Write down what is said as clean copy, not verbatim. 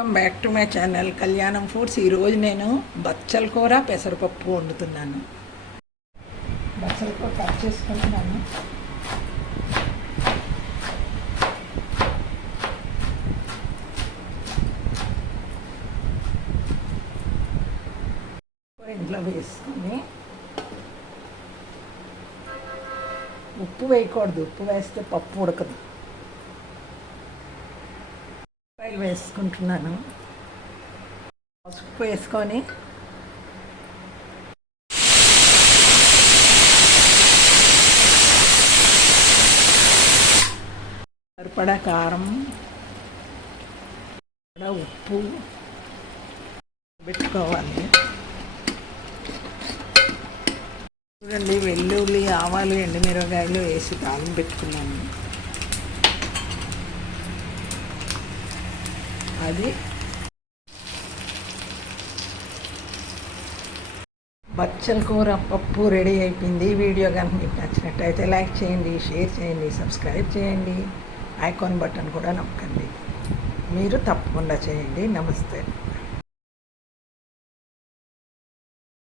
Welcome back to my channel కళ్యాణం foods. ఈరోజు నేను బచ్చల కూర పెసరపప్పు వండుతున్నాను. బచ్చల కూర కట్ చేసుకుంటున్నాను. ఇంట్లో వేసుకొని ఉప్పు వేయకూడదు, ఉప్పు వేస్తే పప్పు ఉడకదు. ఉల్లిపాయలు వేసుకుంటున్నాను. పసుపు వేసుకొని సరిపడా కారం, ఉప్పు పెట్టుకోవాలి. చూడండి, వెల్లుల్లి, ఆవాలు, ఎండుమిరపకాయలు వేసి తాలింపు పెట్టుకున్నాను. అది బచ్చల కూర పప్పు రెడీ అయిపోయింది. వీడియో కనుక మీకు నచ్చినట్టయితే లైక్ చేయండి, షేర్ చేయండి, సబ్స్క్రైబ్ చేయండి, ఐకాన్ బటన్ కూడా నొక్కండి. మీరు తప్పకుండా చేయండి. నమస్తే.